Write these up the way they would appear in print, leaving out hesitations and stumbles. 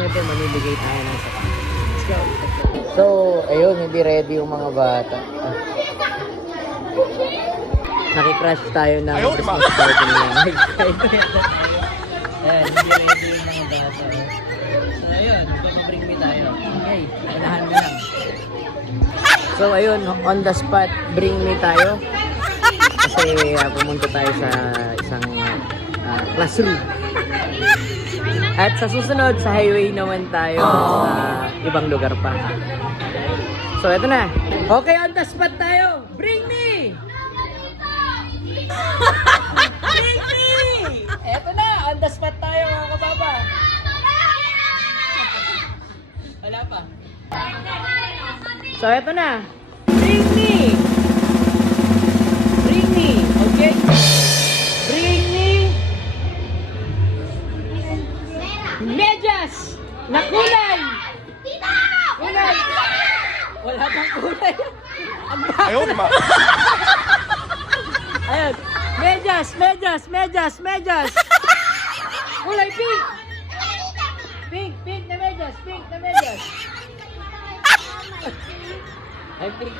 syempre mamimigay tayo ng sapatos. Let's go! So, ayun, hindi ready yung mga bata. Nakikrush tayo ng Christmas party nila. Ayan, hindi ready yung mga bata. So, ayun, magpapabring me tayo. Okay, unahan na lang. So, ayun, on the spot, bring me tayo. Kasi pumunta tayo sa isang classroom. At sa susunod, sa highway naman tayo sa ibang lugar pa. So, eto na. Okay, on the spot tayo. Bring me! Bring me! Eto na, on the spot tayo mga kababa. Wala pa. So, eto na. Bring me! Bring me, okay? Bring me medyas na kulay! Kulay! Wala pang kulay. Ang bakit? Ayun. Medyas! Kulay pink! Pink na medyas! Ay, pink.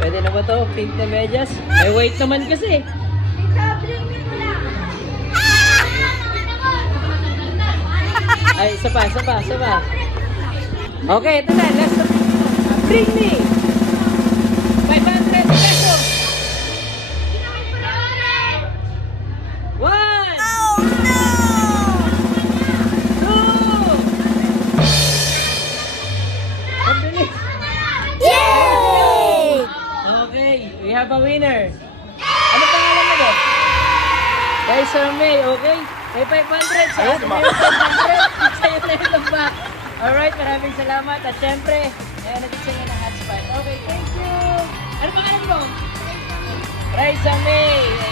Pwede na ba to? Pink na medyas? Ay, white naman kasi. Ay, isa pa. Okay, ito na. Last na. Bring me 500 pesos. 1. Oh, no! 2. Yay! Okay, we have a winner. Ano pangalan mo ba? Kay Sir May, okay? May 500 sa atin na yung 500. Sa'yo na yung back. Alright, maraming salamat. At syempre, natin sa'yo ng hotspot. Okay, thank you. Ano pangalan mo? Raisa May.